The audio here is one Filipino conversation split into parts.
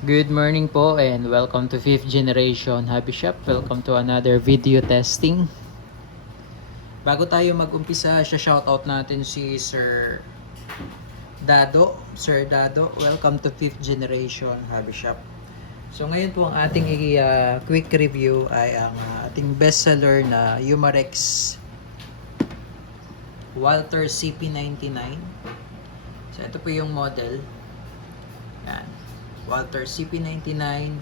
Good morning po and welcome to 5th Generation Hobby Shop. Welcome to another video testing. Bago tayo mag-umpisa, shoutout natin si Sir Dado. Sir Dado, welcome to 5th Generation Hobby Shop. So ngayon po ang ating quick review ay ang ating bestseller na Umarex Walter CP99. So ito po yung model. Yan. Walter CP99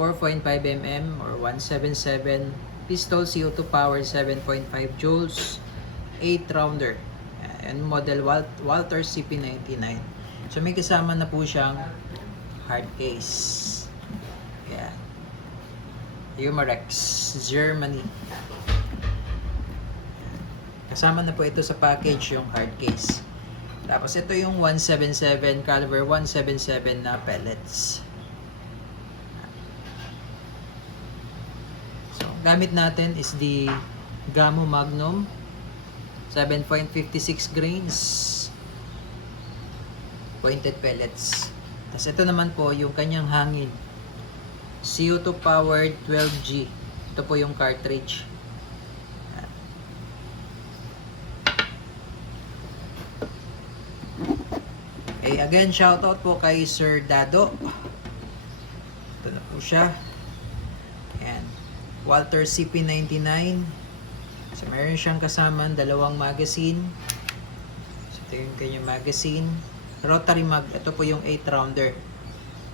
4.5mm or 177 pistol, CO2 power 7.5 joules, 8 rounder. And model Walter CP99. So may kasama na po siyang hard case. Yan. Umarex Germany. Kasama na po ito sa package yung hard case. Tapos ito yung 177 caliber 177 na pellets. So gamit natin is the Gamo Magnum 7.56 grains pointed pellets. Tapos ito naman po yung kanyang hangin CO2 powered 12G. Ito po yung cartridge. Okay, again, shoutout po kay Sir Dado. Ito na po siya. Ayan. Walter CP99. So, meron siyang kasamang dalawang magazine. So, ito yung kanyang magazine. Rotary mag. Ito po yung 8 rounder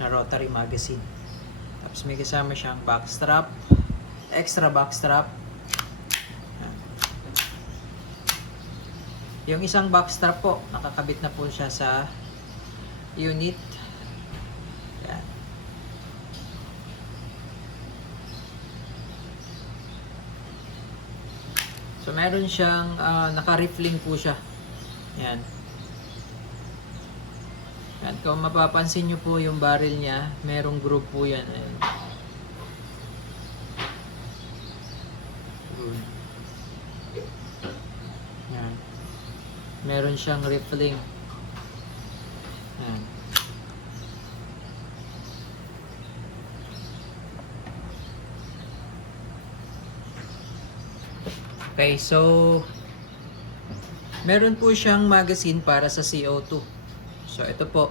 na rotary magazine. Tapos may kasama siyang backstrap. Extra backstrap. Ayan. Yung isang backstrap po, nakakabit na po siya sa unit. Yan. So meron siyang naka-riffling po siya. Yan. Yan. Kung mapapansin nyo po yung barrel niya, merong groove po yan. Ayan. Yan. Meron siyang riffling. Yan. Okay, so meron po siyang magazine para sa CO2. So ito po,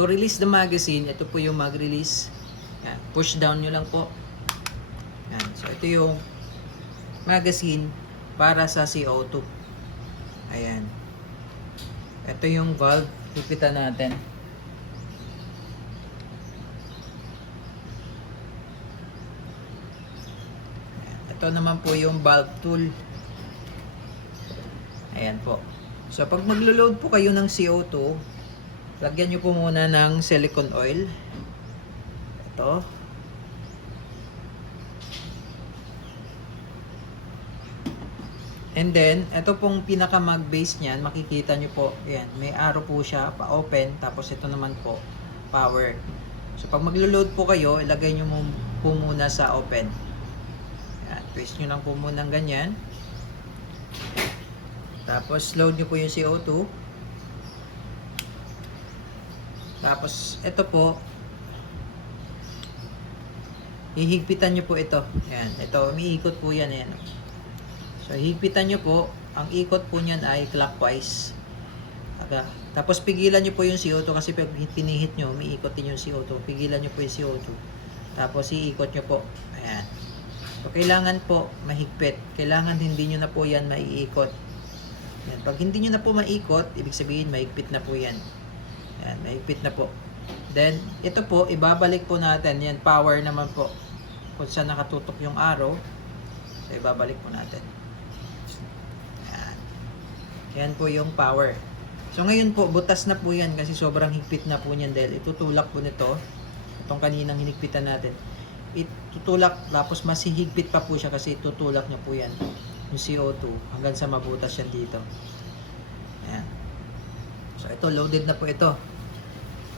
to release the magazine, ito po yung mag-release. Yan, push down nyo lang po. Yan, so ito yung magazine para sa CO2. Ayan. Ito yung valve, hipitan natin. Ito naman po yung valve tool. Ayan po. So pag maglo-load po kayo ng CO2, lagyan nyo po muna ng silicone oil. Ito. And then, ito pong pinaka mag base niyan, makikita nyo po, ayan, may arrow po siya, pa-open, tapos ito naman po, power. So pag maglo-load po kayo, ilagay nyo po muna sa open. Ayan, twist nyo lang po muna ng ganyan. Tapos load nyo po yung CO2. Tapos ito po, hihigpitan nyo po ito. Ayan, ito, umiikot po yan. Ayan. So hihigpitan nyo po, ang ikot po niyan ay clockwise. Tapos pigilan nyo po yung CO2 kasi pag pinihit nyo, umiikot din yung CO2. Pigilan nyo po yung CO2. Tapos iikot nyo po. Ayan. So kailangan po mahigpit. Kailangan hindi nyo na po yan maiikot. Yan. Pag hindi nyo na po maikot, ibig sabihin mahigpit na po yan. Yan, mahigpit na po. Then, ito po, ibabalik po natin. Yan, power naman po. Kung saan nakatutok yung arrow, so ibabalik po natin. Yan. Yan po yung power. So ngayon po, butas na po yan kasi sobrang higpit na po niyan dahil itutulak po nito. Itong kaninang hinigpitan natin. Itutulak, tapos mas hihigpit pa po siya kasi itutulak niya po yan. Yung CO2 hanggang sa mabutas yan dito. Ayan. So ito loaded na po ito.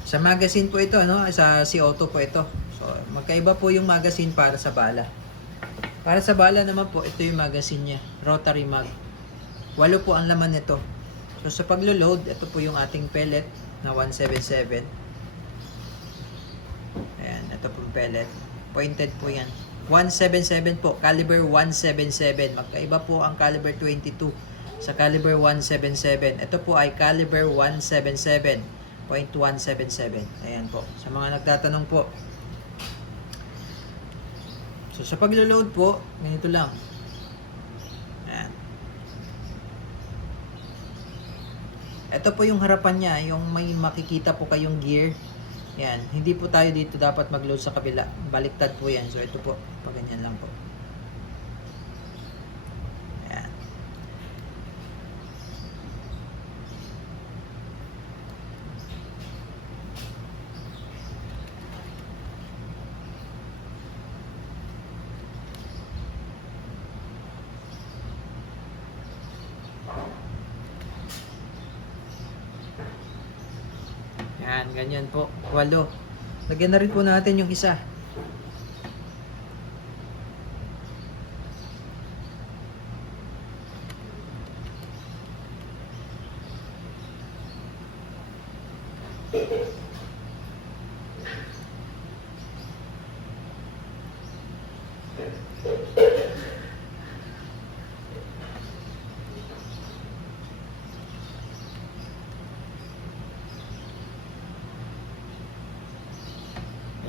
Sa magazine po ito, no? Sa CO2 po ito. So magkaiba po yung magazine para sa bala. Para sa bala naman po, ito yung magazine niya, rotary mag. 8 po ang laman nito. So sa paglo-load, ito po yung ating pellet na 177. pellet. Pointed po yan. 177 po, caliber 177. Magkaiba po ang caliber 22 sa caliber 177. Ito po ay caliber 177, .177. Ayan po. Sa mga nagtatanong po. So sa paglo-load po, ganito lang. Ayan. Ito po yung harapan niya, yung may makikita po kayong gear. Yan, hindi po tayo dito dapat mag-load sa kabila. Baliktad po yan. So ito po, pag ganyan lang po. Yan. Yan, ganyan po. 8. Lagyan na rin po natin yung isa.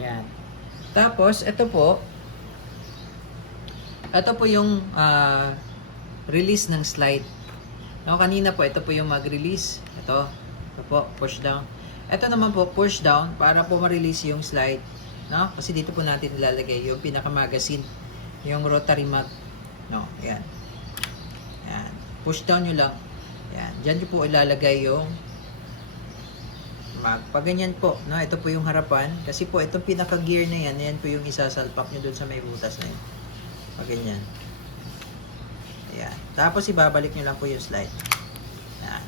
Ayan. Tapos, ito po yung release ng slide. No, kanina po, ito po yung mag-release. Ito po, push down. Ito naman po, push down para po ma-release yung slide. No? Kasi dito po natin ilalagay yung pinaka-magazine, yung rotary mag. No, ayan. Ayan. Push down nyo lang. Ayan. Diyan nyo po ilalagay yung mag. Pag ganyan po, no? Ito po yung harapan. Kasi po, itong pinaka-gear na yan, yan po yung isasalpak nyo dun sa may butas na yun. Pag ganyan. Ayan. Tapos, ibabalik nyo lang po yung slide. Ayan.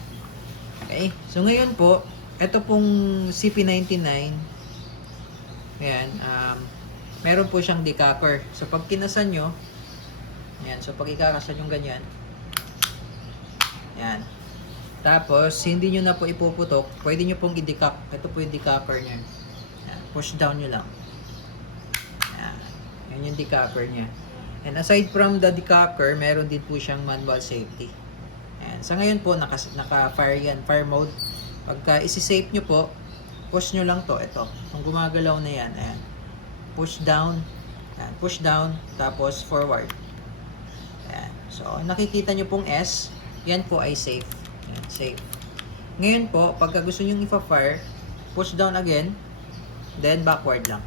Okay. So, ngayon po, ito pong CP99, ayan, meron po siyang decocker. So, pag kinasan nyo, ayan, so pag ikakasan yung ganyan, ayan. Tapos, hindi nyo na po ipuputok, pwede nyo pong i-decock. Ito po yung decocker nyo. Ayan, push down nyo lang. Ayan. Yan yung decocker nyo. And aside from the decocker, meron din po siyang manual safety. Ayan. Sa ngayon po, naka-fire yan, fire mode. Pagka isi-safe nyo po, push nyo lang to. Ito. Kung gumagalaw na yan, ayan. Push down. Ayan. Push down. Tapos forward. Ayan. So, nakikita nyo pong S. Yan po ay safe. Ayan. Safe. Ngayon po, pagka gusto nyo ipa-fire, push down again. Then, backward lang.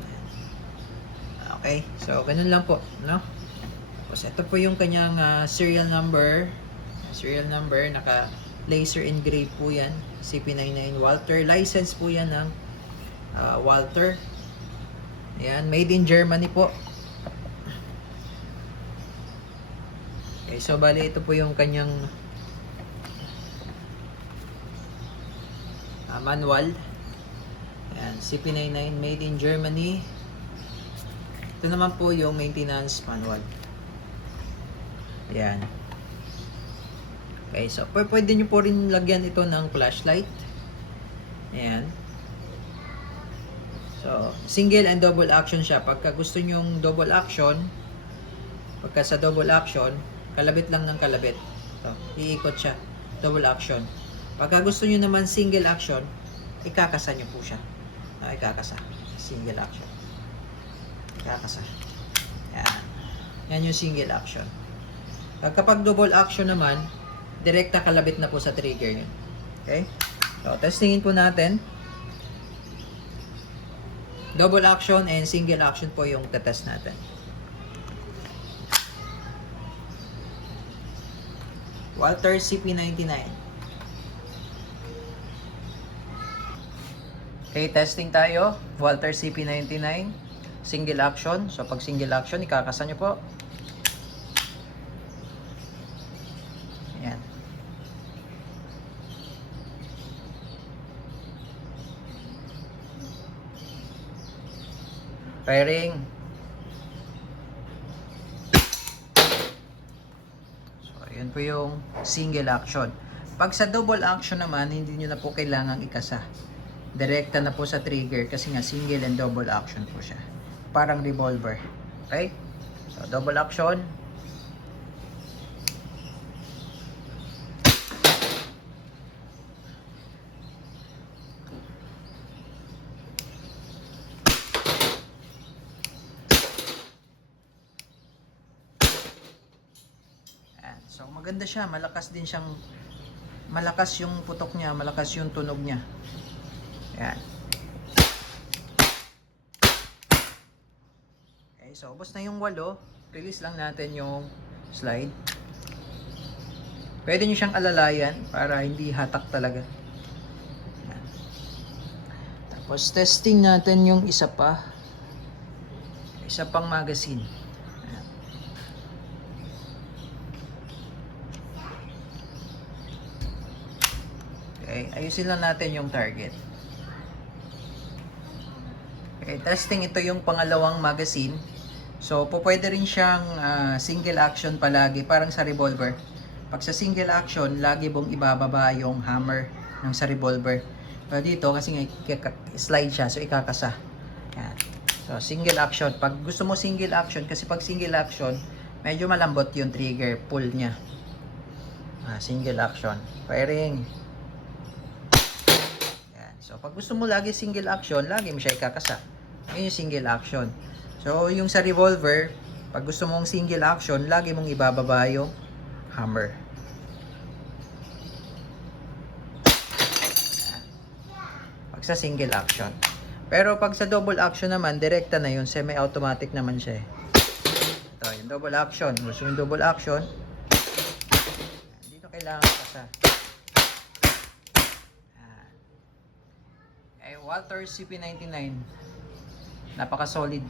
Ayan. Okay. So, ganun lang po. No? Tapos, ito po yung kanyang serial number. Serial number. Laser engraved po yan. CP99 Walther. License po yan ng Walther. Ayan. Made in Germany po. Okay. So, bali ito po yung kanyang manual. Ayan. CP99 made in Germany. Ito naman po yung maintenance manual. Ayan. Okay, so pwede nyo po rin lagyan ito ng flashlight. Ayan. So, single and double action siya. Pagka gusto nyong double action, pagka sa double action, kalabit lang ng kalabit. So, iikot siya. Double action. Pagka gusto nyo naman single action, ikakasa nyo po siya. Ikakasa. Single action. Ikakasa. Ayan. Yan yung single action. Kapag double action naman, direkta kalabit na po sa trigger yun. Okay? So, testingin po natin. Double action and single action po yung tetest natin. Walther CP99. Okay, testing tayo. Walther CP99. Single action. So, pag single action, ikakasa nyo po. Ayan. Firing. So, yun po yung single action. Pag sa double action naman, hindi nyo na po kailangang ikasa. direkta na po sa trigger kasi nga single and double action po siya. Parang revolver. Okay? So, double action. Ayan. So, maganda siya. Malakas din siyang malakas yung putok niya, malakas yung tunog niya. Ayan. Okay, so ubos na yung 8. Release lang natin yung slide. Pwede nyo siyang alalayan para hindi hatak talaga. Ayan. Tapos testing natin yung isa pa. Isa pang magazine. Ayan. Okay, ayusin lang natin yung target. Okay, testing, ito yung pangalawang magazine. So, pwede rin siyang single action palagi, parang sa revolver. Pag sa single action, lagi mong ibababa yung hammer ng sa revolver. Pero dito, kasi nga slide siya, so ikakasa. Yan. So, single action. Pag gusto mo single action, kasi pag single action, medyo malambot yung trigger, pull niya. Single action. Firing. Yan. So, pag gusto mo lagi single action, lagi mo siya ikakasa. Yun yung single action. So, yung sa revolver, pag gusto mong single action, lagi mong ibababa yung hammer. Pag sa single action. Pero pag sa double action naman, direkta na yun. Semi-automatic naman siya. Ito, yung double action. Gusto yung double action. Dito kailangan kasa. Walther CP99. Napaka-solid.